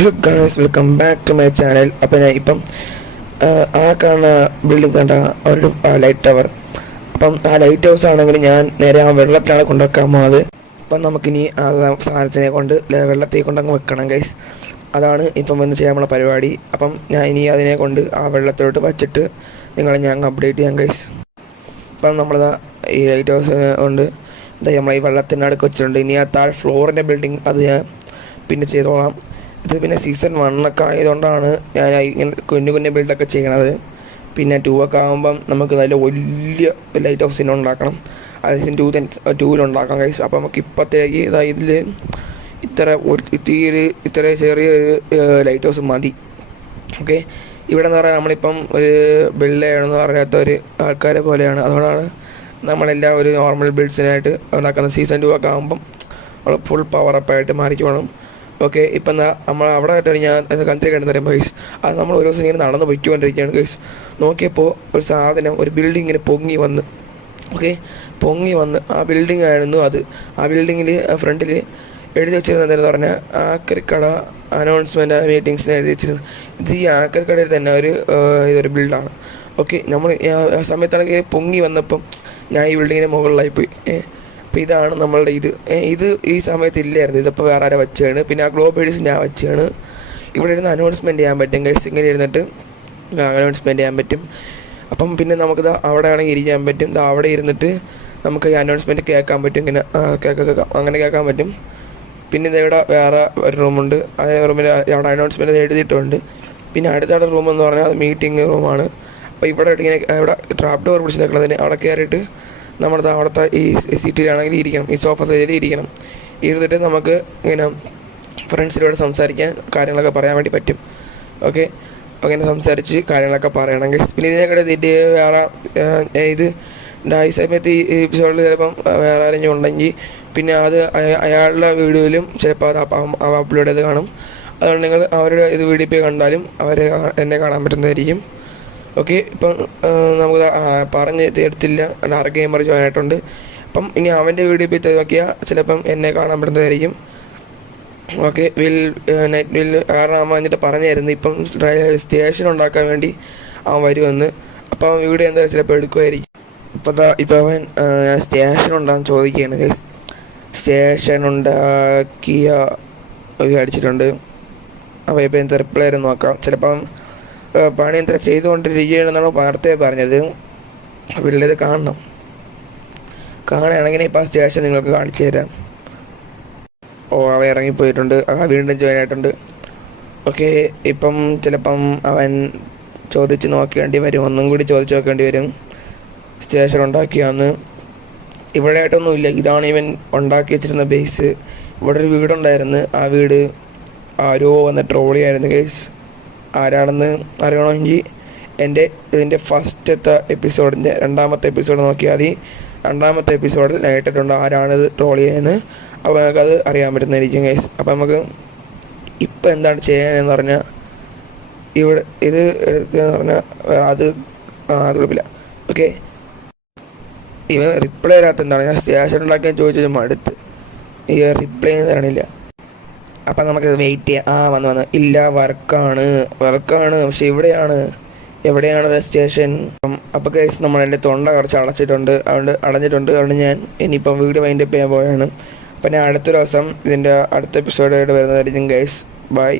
Hello guys, welcome back to my channel. അപ്പോൾ ഞാൻ ഇപ്പം ആ കാണുന്ന ബിൽഡിംഗ് കണ്ട ഒരു ലൈറ്റ് ടവർ. അപ്പം ആ ലൈറ്റ് ഹൗസ് ആണെങ്കിൽ ഞാൻ നേരെ ആ വെള്ളത്തിലാണ് കൊണ്ടുവെക്കാൻ പോകുന്നത്. അപ്പം നമുക്കിനി ആ സാധനത്തിനെ കൊണ്ട് വെള്ളത്തിൽ കൊണ്ടങ്ങ് വെക്കണം ഗൈസ്. അതാണ് ഇപ്പം വന്ന് ചെയ്യാനുള്ള പരിപാടി. അപ്പം ഞാൻ ഇനി അതിനെ കൊണ്ട് ആ വെള്ളത്തിലോട്ട് വച്ചിട്ട് ഞാൻ അപ്ഡേറ്റ് ചെയ്യാം ഗൈസ്. അപ്പം നമ്മളിതാ ഈ ലൈറ്റ് ഹൗസ് കൊണ്ട് നമ്മൾ ഈ വെള്ളത്തിൻ്റെ അടുക്ക് വെച്ചിട്ടുണ്ട്. ഇനി ആ താഴെ ഫ്ലോറിൻ്റെ ബിൽഡിംഗ് അത് ഞാൻ പിന്നെ ചെയ്തോളാം. ഇത് പിന്നെ സീസൺ 1 ആയതുകൊണ്ടാണ് ഞാൻ ഇങ്ങനെ കുഞ്ഞു ബിൽഡൊക്കെ ചെയ്യണത്. പിന്നെ 2 ആകുമ്പം നമുക്ക് നല്ല വലിയ ലൈറ്റ് ഹൗസിനെ ഉണ്ടാക്കണം. അത് സീസൺ 2 ഉണ്ടാക്കാം ഗൈസ്. അപ്പോൾ നമുക്ക് ഇപ്പോഴത്തേക്ക് ഇതിൽ ഇത്ര ചെറിയൊരു ലൈറ്റ് ഹൗസ് മതി. ഓക്കെ, ഇവിടെ എന്ന് പറഞ്ഞാൽ നമ്മളിപ്പം ഒരു ബിൽഡ് ചെയ്യണമെന്ന് പറയാത്ത ഒരു ആൾക്കാരെ പോലെയാണ്. അതുകൊണ്ടാണ് നമ്മളെല്ലാം ഒരു നോർമൽ ബിൽഡ്സിനായിട്ട് ഉണ്ടാക്കുന്നത്. സീസൺ 2 ആകുമ്പം നമ്മൾ ഫുൾ പവറപ്പായിട്ട് മാറിക്കോണം. ഓക്കെ, ഇപ്പം നമ്മൾ അവിടെ ആയിട്ടാണ് ഞാൻ കൺട്രി കിടന്നു തരുമ്പോൾ ഗൈസ്. അത് നമ്മൾ ഒരു ദിവസം ഇങ്ങനെ നടന്ന് പൊയ്ക്കൊണ്ടിരിക്കുകയാണ് ഗൈസ്. നോക്കിയപ്പോൾ ഒരു സാധനം, ഒരു ബിൽഡിംഗ് ഇങ്ങനെ പൊങ്ങി വന്ന് ആ ബിൽഡിംഗ് ആയിരുന്നു അത്. ആ ബിൽഡിങ്ങിൽ ഫ്രണ്ടിൽ എഴുതി വെച്ചിരുന്നത് എന്താണെന്ന് പറഞ്ഞാൽ ആക്രിക്കട അനൗൺസ്മെൻറ്റ് മീറ്റിങ്സിന് എഴുതി വെച്ചിരുന്നത്. ഇത് ഈ ആക്രിക്കടയിൽ തന്നെ ഇതൊരു ബിൽഡാണ്. ഓക്കെ, നമ്മൾ ആ സമയത്താണെങ്കിൽ പൊങ്ങി വന്നപ്പം ഞാൻ ഈ ബിൽഡിങ്ങിൻ്റെ മുകളിലായി പോയി. അപ്പോൾ ഇതാണ് നമ്മളുടെ ഇത് ഈ സമയത്ത് ഇല്ലായിരുന്നു. ഇതിപ്പോൾ വേറെ ആരെ വെച്ചാണ്. പിന്നെ ആ ഗ്ലോബേഴ്സ് ഞാൻ വെച്ചാണ്. ഇവിടെ ഇരുന്ന് അനൗൺസ്മെൻറ്റ് ചെയ്യാൻ പറ്റും ഗൈസ്. ഇങ്ങനെ ഇരുന്നിട്ട് അനൗൺസ്മെൻറ്റ് ചെയ്യാൻ പറ്റും. അപ്പം പിന്നെ നമുക്കിത് അവിടെ ആണെങ്കിൽ ഇരിക്കാൻ പറ്റും. അവിടെ ഇരുന്നിട്ട് നമുക്ക് ഈ അനൗൺസ്മെൻറ്റ് കേൾക്കാൻ പറ്റും. ഇങ്ങനെ അങ്ങനെ കേൾക്കാൻ പറ്റും. പിന്നെ ഇതിവിടെ വേറെ ഒരു റൂമുണ്ട്. അതേ റൂമിൽ അവിടെ അനൗൺസ്മെൻറ്റ് എഴുതിയിട്ടുണ്ട്. പിന്നെ അടുത്ത റൂമെന്ന് പറഞ്ഞാൽ അത് മീറ്റിംഗ് റൂമാണ്. അപ്പോൾ ഇവിടെ ഇവിടെ ട്രാപ്പ് ഡോർ പിടിച്ച് നിൽക്കുന്നതിന് അവിടെ കയറിയിട്ട് നമ്മുടെ അവിടുത്തെ ഈ സീറ്റിലാണെങ്കിൽ ഇരിക്കണം. ഈ സോഫ സൈഡിൽ ഇരിക്കണം. ഇരുന്നിട്ട് നമുക്ക് ഇങ്ങനെ ഫ്രണ്ട്സിലൂടെ സംസാരിക്കാൻ കാര്യങ്ങളൊക്കെ പറയാൻ വേണ്ടി പറ്റും. ഓക്കെ, അങ്ങനെ സംസാരിച്ച് കാര്യങ്ങളൊക്കെ പറയണമെങ്കിൽ പിന്നെ ഇതിനെക്കൂടെ വേറെ ഇത് ഈ സമയത്ത് ഈ എപ്പിസോഡിൽ ചിലപ്പം വേറെ ആരെങ്കിലും ഉണ്ടെങ്കിൽ പിന്നെ അത് അയാളുടെ വീഡിയോയിലും ചിലപ്പോൾ അത് അപ്ലോഡ് ചെയ്ത് കാണും. അതുകൊണ്ട് നിങ്ങൾ അവരുടെ ഇത് വീഡിയോ കണ്ടാലും എന്നെ കാണാൻ പറ്റുന്നതായിരിക്കും. ഓക്കെ, ഇപ്പം നമുക്ക് പറഞ്ഞ് തീർത്തില്ല. ഡാർക്ക് ഗെയിമർ ജോയിൻ ആയിട്ടുണ്ട്. അപ്പം ഇനി അവൻ്റെ വീഡിയോ പോയി നോക്കിയാൽ ചിലപ്പം എന്നെ കാണാൻ പറ്റുന്നതായിരിക്കും. ഓക്കെ, നൈറ്റ് വിൽ കാരണം അവൻ എന്നിട്ട് പറഞ്ഞായിരുന്നു ഇപ്പം സ്റ്റേഷൻ ഉണ്ടാക്കാൻ വേണ്ടി അവൻ വരുമെന്ന്. അപ്പം അവൻ വീഡിയോ എന്തായാലും ചിലപ്പോൾ എടുക്കുമായിരിക്കും. ഇപ്പം അവൻ സ്റ്റേഷൻ ഉണ്ടാകാൻ ചോദിക്കുകയാണ് ഗൈസ്. സ്റ്റേഷൻ ഉണ്ടാക്കിയ അടിച്ചിട്ടുണ്ട്. അപ്പോൾ ഇപ്പം എന്താ റിപ്ലൈ ആയിരുന്നു നോക്കാം. ചിലപ്പം പണി എന്താ ചെയ്തുകൊണ്ടിരിക്കുകയാണെന്നാണ് വാർത്തയെ പറഞ്ഞത്. വീട്ടിലത് കാണുകയാണെങ്കിൽ ഇപ്പം സ്റ്റേഷൻ നിങ്ങൾക്ക് കാണിച്ചു തരാം. അവൻ ഇറങ്ങിപ്പോയിട്ടുണ്ട്. വീണ്ടും ജോയിൻ ആയിട്ടുണ്ട്. ഓക്കെ, ഇപ്പം ചിലപ്പം അവൻ ചോദിച്ച് നോക്കേണ്ടി വരും. ഒന്നും കൂടി ചോദിച്ച് നോക്കേണ്ടി വരും സ്റ്റേഷൻ ഉണ്ടാക്കിയാന്ന്. ഇവിടെ ആയിട്ടൊന്നുമില്ല. ഇതാണ് ഇവൻ ഉണ്ടാക്കി വെച്ചിരുന്ന ബേസ്. ഇവിടെ ഒരു വീടുണ്ടായിരുന്നു. ആ വീട് ആരോ വന്ന് ട്രോളിയായിരുന്നു ഗൈസ്. ആരാണെന്ന് അറിയണമെങ്കിൽ ഇതിൻ്റെ ഫസ്റ്റത്തെ എപ്പിസോഡിൻ്റെ 2ാമത്തെ എപ്പിസോഡ് നോക്കിയാൽ മതി. 2ാമത്തെ എപ്പിസോഡിൽ ഞാൻ ഇട്ടിട്ടുണ്ട് ആരാണിത് ട്രോൾ ചെയ്യുന്നത്. അപ്പോൾ നമുക്കത് അറിയാൻ പറ്റുന്നതായിരിക്കും ഗൈസ്. അപ്പോൾ നമുക്ക് ഇപ്പം എന്താണ് ചെയ്യാനെന്ന് പറഞ്ഞാൽ ഇവിടെ ഇത് എടുക്കുകയെന്ന് പറഞ്ഞാൽ അത് കുഴപ്പമില്ല. ഓക്കെ, ഇവൻ റിപ്ലൈ തരാത്ത എന്താണ് ഞാൻ സ്റ്റേഷൻ ഉണ്ടാക്കാൻ ചോദിച്ചത് മടുത്ത് ഈ റിപ്ലൈ തരണില്ല. അപ്പം നമുക്കത് വെയിറ്റ് ചെയ്യാം. വന്ന് ഇല്ല, വർക്കാണ്. പക്ഷെ എവിടെയാണ് സ്റ്റേഷൻ? അപ്പോൾ ഗൈസ് എൻ്റെ തൊണ്ട കുറച്ച് അടഞ്ഞിട്ടുണ്ട്. ഞാൻ ഇനിയിപ്പം വീഡിയോ വൈൻഡപ്പ് ചെയ്യാൻ പോവുകയാണ്. അപ്പം ഞാൻ അടുത്ത ദിവസം ഇതിൻ്റെ അടുത്ത എപ്പിസോഡായിട്ട് വരുന്നതായിരിക്കും ഗൈസ്. ബൈ.